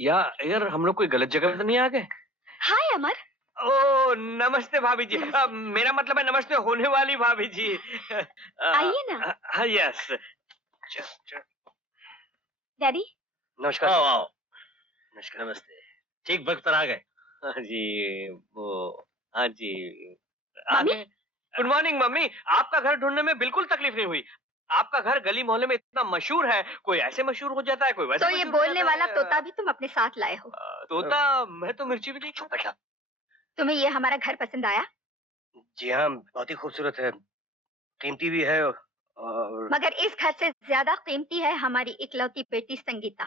यार हम लोग कोई गलत जगह तो नहीं आ गए? हाय अमर। ओ नमस्ते भाभी जी। मेरा मतलब है नमस्ते होने वाली भाभी जी। आइए ना। हाँ यस। डैडी। नमस्कार आओ सर। आओ। नमस्कार। नमस्ते। ठीक वक्त पर आ गए। हाँ जी। वो हाँ जी आ मम्मी। गए। Good morning mummy. आपका घर ढूंढने में बिल्कुल तकलीफ नहीं हुई। आपका घर गली मोहल्ले में इतना मशहूर है, कोई ऐसे मशहूर हो जाता है, कोई वैसे तो ये मशहूर हो बोलने जाता वाला है। तोता भी तुम अपने साथ लाए हो। तोता? मैं तो मिर्ची भी नहीं खाता। तुम्हें ये हमारा घर पसंद आया? जी हाँ, बहुत ही खूबसूरत है, कीमती भी है और मगर इस घर से ज्यादा कीमती है हमारी इकलौती बेटी संगीता।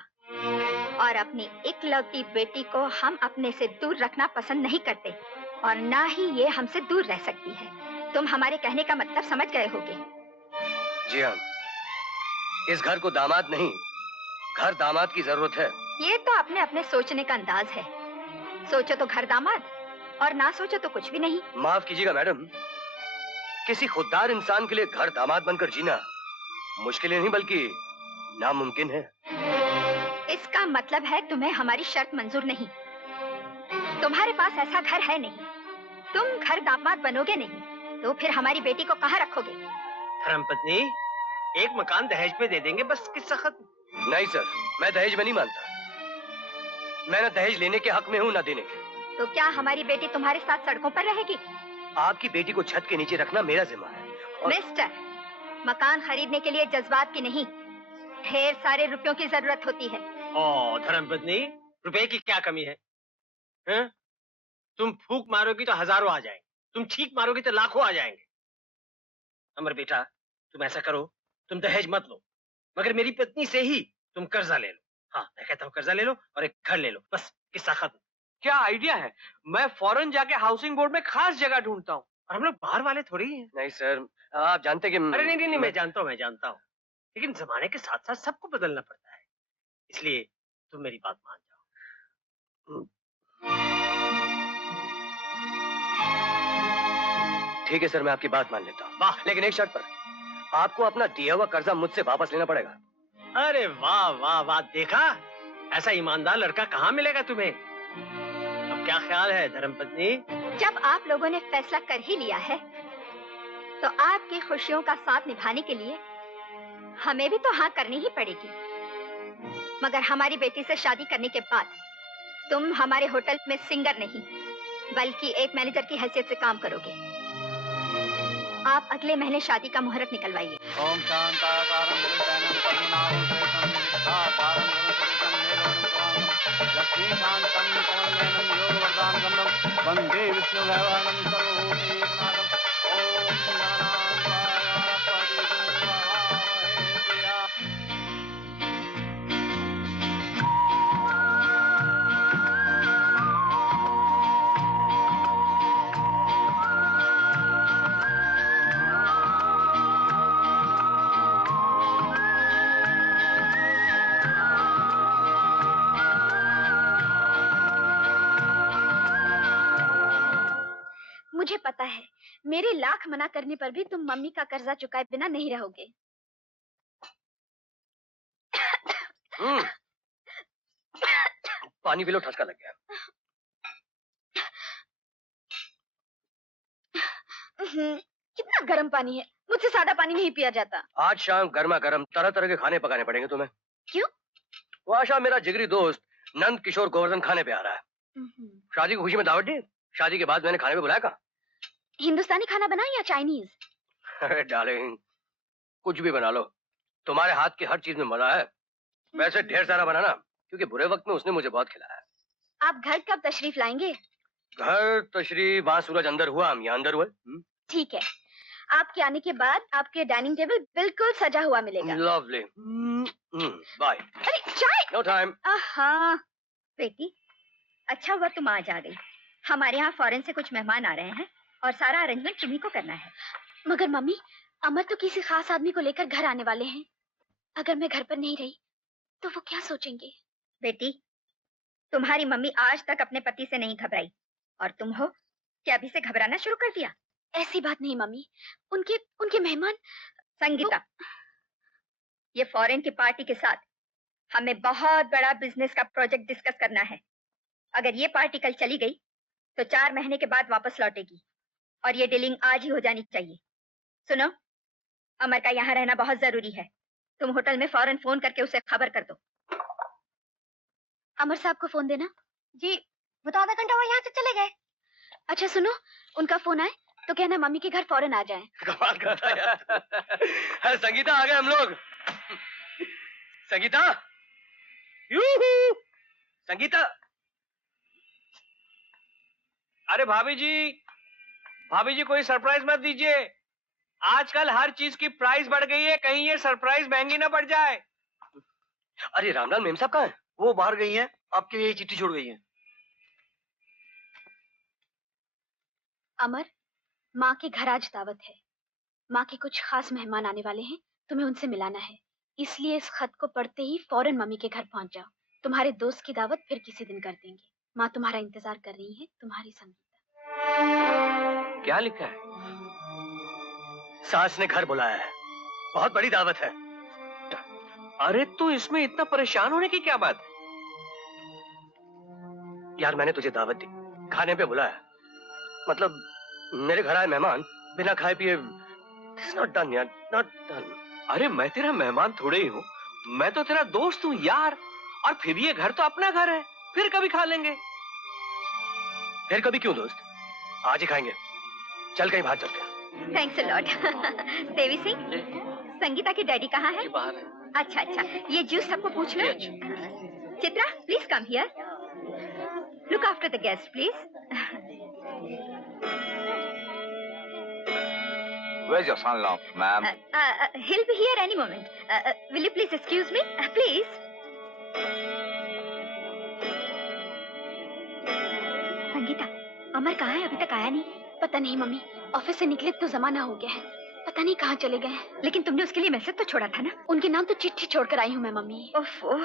और अपनी इकलौती बेटी को हम अपने से दूर रखना पसंद नहीं करते, और ना ही ये हमसे दूर रह सकती है। तुम हमारे कहने का मतलब समझ गए होगे। जी हाँ, इस घर को दामाद नहीं, घर दामाद की जरूरत है। ये तो अपने अपने सोचने का अंदाज है। सोचो तो घर दामाद, और ना सोचो तो कुछ भी नहीं। माफ कीजिएगा मैडम, किसी खुददार इंसान के लिए घर दामाद बनकर जीना मुश्किल नहीं बल्कि नामुमकिन है। इसका मतलब है तुम्हें हमारी शर्त मंजूर नहीं। तुम्हारे पास ऐसा घर है नहीं, तुम घर दामाद बनोगे नहीं, तो फिर हमारी बेटी को कहाँ रखोगे? धर्मपत्नी, एक मकान दहेज पे दे देंगे, बस किस्सा खत्म। नहीं सर, मैं दहेज में नहीं मानता। मैं ना दहेज लेने के हक में हूँ ना देने के। तो क्या हमारी बेटी तुम्हारे साथ सड़कों पर रहेगी? आपकी बेटी को छत के नीचे रखना मेरा जिम्मा है। मिस्टर, मकान खरीदने के लिए जज्बात की नहीं, ढेर सारे रुपयों की जरूरत होती है। ओ धर्मपत्नी, रुपए की क्या कमी है? हैं? तुम फूंक मारोगी तो हजारों आ जाएंगे, तुम छींक मारोगी तो लाखों आ जाएंगे। अमर बेटा, तुम ऐसा करो, तुम दहेज मत लो, मगर मेरी पत्नी से ही तुम कर्जा ले लो। हाँ, मैं कहता हूँ कर्जा ले लो और एक घर ले लो, बस किस्सा खत्म। क्या आइडिया है, मैं फौरन जाके हाउसिंग बोर्ड में खास जगह ढूंढता हूँ। और हम लोग बाहर वाले थोड़ी ही हैं। नहीं सर, आप जानते कि अरे नहीं नहीं नहीं, मैं जानता हूँ, लेकिन जमाने के साथ साथ सबको बदलना पड़ता है, इसलिए तुम मेरी बात मान जाओ। ठीक है सर, मैं आपकी बात मान लेता हूँ, वाह, लेकिन एक शर्त पर। आपको अपना दिया हुआ कर्जा मुझसे वापस लेना पड़ेगा। अरे वाह वाह वाह, देखा, ऐसा ईमानदार लड़का कहाँ मिलेगा तुम्हें। अब क्या ख्याल है धर्मपत्नी? जब आप लोगों ने फैसला कर ही लिया है, तो आपकी खुशियों का साथ निभाने के लिए हमें भी तो हाँ करनी ही पड़ेगी। मगर हमारी बेटी से शादी करने के बाद तुम हमारे होटल में सिंगर नहीं, बल्कि एक मैनेजर की हैसियत से काम करोगे। आप अगले महीने शादी का मुहूर्त निकलवाइए। ओम शांताकारं भूतैनं पद्मनाभं सुरेशं निर्विघ्नाकारं गुरुसुरेशं निर्मलं लक्ष्मीकान्तं कमलनयनं योगवरदानगम्यं वन्दे विष्णुभगवानं सर्वभूतैकनाथं। ओम ज्ञानानन्दमय प्रतिगुणवहामहे प्रिया। मुझे पता है, मेरे लाख मना करने पर भी तुम मम्मी का कर्जा चुकाए बिना नहीं रहोगे। पानी पी लो, ठसका लग गया। कितना गर्म पानी है, मुझसे सादा पानी नहीं पिया जाता। आज शाम गर्मा गर्म तरह तरह के खाने पकाने पड़ेंगे तुम्हें। क्यों? वो आज शाम मेरा जिगरी दोस्त नंद किशोर गोवर्धन खाने पे आ रहा है। शादी की खुशी में दावत दी, शादी के बाद मैंने खाने पे बुलाया। कहा हिंदुस्तानी खाना बनाओ या चाइनीज? अरे डार्लिंग, कुछ भी बना लो, तुम्हारे हाथ की हर चीज में मजा है। वैसे ढेर सारा बनाना, क्योंकि बुरे वक्त में उसने मुझे बहुत खिलाया। आप घर कब तशरीफ लाएंगे? घर तशरीफ वहां सूरज अंदर हुआ, हम यहाँ अंदर हुए। ठीक है, आपके आने के बाद आपके डाइनिंग टेबल बिल्कुल सजा हुआ मिलेगा। लवली। बाय। अरे चाय। No time. हाँ बेटी, अच्छा हुआ तुम आज आ गई। हमारे यहाँ फॉरेन से कुछ मेहमान आ रहे हैं और सारा अरेंजमेंट तुम्ही को करना है। मगर मम्मी, अमर तो किसी खास आदमी को लेकर घर आने वाले हैं। अगर मैं घर पर नहीं रही तो वो क्या सोचेंगे? बेटी, तुम्हारी मम्मी आज तक अपने पति से नहीं घबराई, और तुम हो क्या अभी से घबराना शुरू कर दिया? ऐसी बात नहीं मम्मी, उनके मेहमान। संगीता, ये फॉरेन की पार्टी के साथ हमें बहुत बड़ा बिजनेस का प्रोजेक्ट डिस्कस करना है। अगर ये पार्टी कल चली गई तो 4 महीने के बाद वापस लौटेगी और ये डीलिंग आज ही हो जानी चाहिए। सुनो, अमर का यहाँ रहना बहुत जरूरी है। तुम होटल में फौरन फोन करके उसे खबर कर दो। अमर साहब को फोन देना। जी, वो तो आधा घंटा वो यहाँ से चले गए। अच्छा सुनो, उनका फोन आए तो कहना मम्मी के घर फौरन आ जाएं। कमाल करता है यार। संगीता, आ गए हम लोग। संगीता, यूहू! संगीता। अरे भाभी जी कोई सरप्राइज मत दीजिए। आजकल हर चीज की प्राइस बढ़ गई है, कहीं ये सरप्राइज महंगी ना पड़ जाए। अरे रामलाल मेम साहब कहाँ हैं? वो बाहर गई हैं, आपके लिए चिट्ठी छोड़ गई हैं। अमर, माँ के घर आज दावत है। माँ के कुछ खास मेहमान आने वाले हैं, तुम्हें उनसे मिलाना है। इसलिए इस खत को पढ़ते ही फौरन मम्मी के घर पहुंच जाओ। तुम्हारे दोस्त की दावत फिर किसी दिन कर देंगे। माँ तुम्हारा इंतजार कर रही है। तुम्हारी संगीता। क्या लिखा है? सास ने घर बुलाया है, बहुत बड़ी दावत है। अरे तो इसमें इतना परेशान होने की क्या बात है? यार मैंने तुझे दावत दी, खाने पे बुलाया, मतलब मेरे घर आए मेहमान बिना खाए पिए। It's not done यार, not done। अरे मैं तेरा मेहमान थोड़े ही हूँ, मैं तो तेरा दोस्त हूँ यार। और फिर ये घर तो अपना घर है, फिर कभी खा लेंगे। फिर कभी क्यों दोस्त, आज ही खाएंगे। चल कहीं बाहर चलते हैं। Thanks a lot. Devi Singh, Sangeeta के डैडी कहाँ है? बाहर है। अच्छा अच्छा, ये जूस सबको पूछ लो। Chitra, please come here. Look after the guest please. Where's your son-in-law, ma'am? He'll be here any moment. Will you please excuse me? Please. Sangeeta, Amar कहाँ है? अभी तक आया नहीं। पता नहीं मम्मी, ऑफिस से निकले तो जमाना हो गया है, पता नहीं कहाँ चले गए। लेकिन तुमने उसके लिए मैसेज तो छोड़ा था ना? उनके नाम तो चिट्ठी छोड़कर आई हूँ मैं मम्मी। ओफो,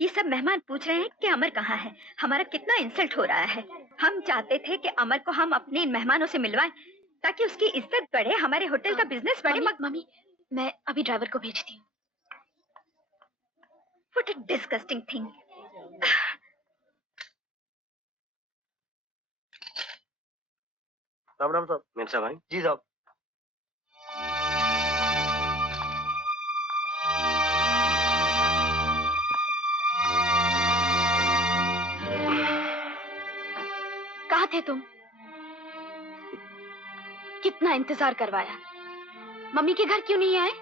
ये सब मेहमान पूछ रहे हैं कि अमर कहाँ है। हमारा कितना इंसल्ट हो रहा है। हम चाहते थे कि अमर को हम अपने इन मेहमानों से मिलवाएं ताकि उसकी इज्जत बढ़े, हमारे होटल का बिजनेस बढ़े। मम्मी, मैं अभी ड्राइवर को भेजती हूँ। What a disgusting thing. Ram Ram साहब। मेम साहब भाई। जी साहब। कहाँ थे तुम? कितना इंतजार करवाया, मम्मी के घर क्यों नहीं आए?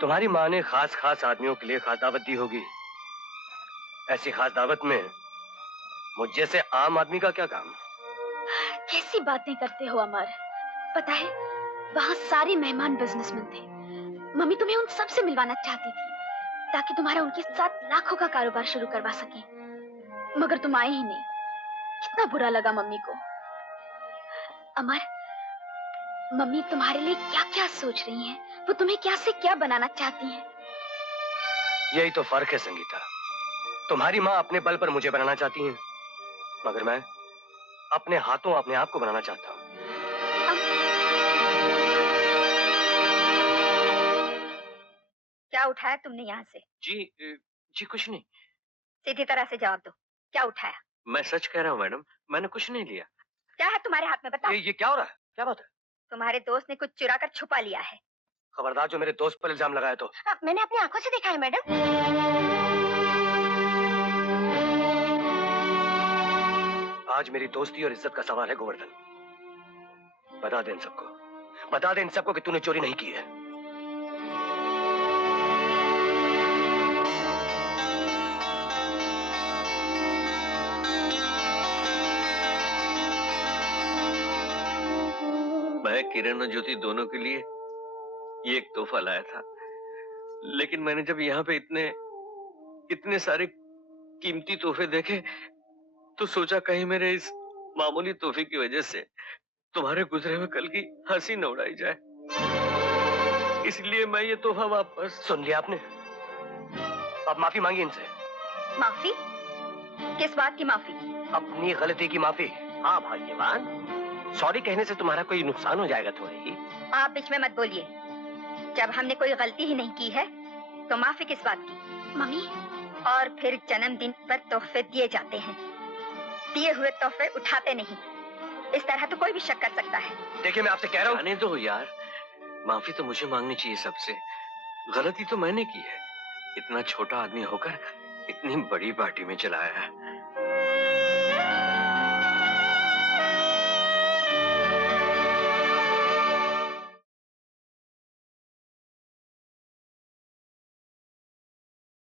तुम्हारी माँ ने खास खास आदमियों के लिए खास दावत दी होगी। ऐसी खास दावत में मुझ जैसे आम आदमी का क्या काम? कैसी बातें करते हो अमर? पता है, वहाँ सारे मेहमान बिजनेसमैन थे। मम्मी तुम्हें उन सब से मिलवाना चाहती थी ताकि तुम्हारा उनके साथ लाखों का कारोबार शुरू करवा सके, मगर तुम आए ही नहीं। कितना बुरा लगा मम्मी को। अमर, मम्मी तुम्हारे लिए क्या क्या सोच रही हैं, वो तुम्हें क्या से क्या बनाना चाहती हैं। यही तो फर्क है संगीता। तुम्हारी माँ अपने बल पर मुझे बनाना चाहती है, मगर मैं अपने हाथों अपने आप को बनाना चाहता हूँ। क्या उठाया तुमने यहाँ से? जी कुछ नहीं। सीधी तरह से जवाब दो, क्या उठाया? मैं सच कह रहा हूँ मैडम, मैंने कुछ नहीं लिया। क्या है तुम्हारे हाथ में, बताओ। ये क्या हो रहा है? क्या बात है? तुम्हारे दोस्त ने कुछ चुरा कर छुपा लिया है। खबरदार जो मेरे दोस्त पर इल्जाम लगाए तो। मैंने अपनी आंखों से देखा है मैडम। आज मेरी दोस्ती और इज्जत का सवाल है गोवर्धन। बता दे इन सबको, बता दे इन सबको कि तूने चोरी नहीं की है। मैं किरण और ज्योति दोनों के लिए ये एक तोहफा लाया था, लेकिन मैंने जब यहाँ पे इतने सारे कीमती तोहफे देखे तो सोचा कहीं मेरे इस मामूली तोहफे की वजह से तुम्हारे गुजरे हुए कल की हंसी न उड़ाई जाए, इसलिए मैं ये तोहफा वापस। सुन लिया आपने? अब माफी मांगी इनसे। माफी? किस बात की माफी? अपनी गलती की माफी। हाँ भाग्यवान, सॉरी कहने से तुम्हारा कोई नुकसान हो जाएगा थोड़ी ही। आप बीच में मत बोलिए। जब हमने कोई गलती ही नहीं की है तो माफी किस बात की? मम्मी। और फिर जन्मदिन पर तोहफे दिए जाते हैं, दिए हुए तोहफे उठाते नहीं। इस तरह तो कोई भी शक कर सकता है। देखिए मैं आपसे कह रहा हूँ। जाने दो यार, माफी तो मुझे मांगनी चाहिए सबसे। गलती तो मैंने की है, इतना छोटा आदमी होकर इतनी बड़ी पार्टी में चला आया।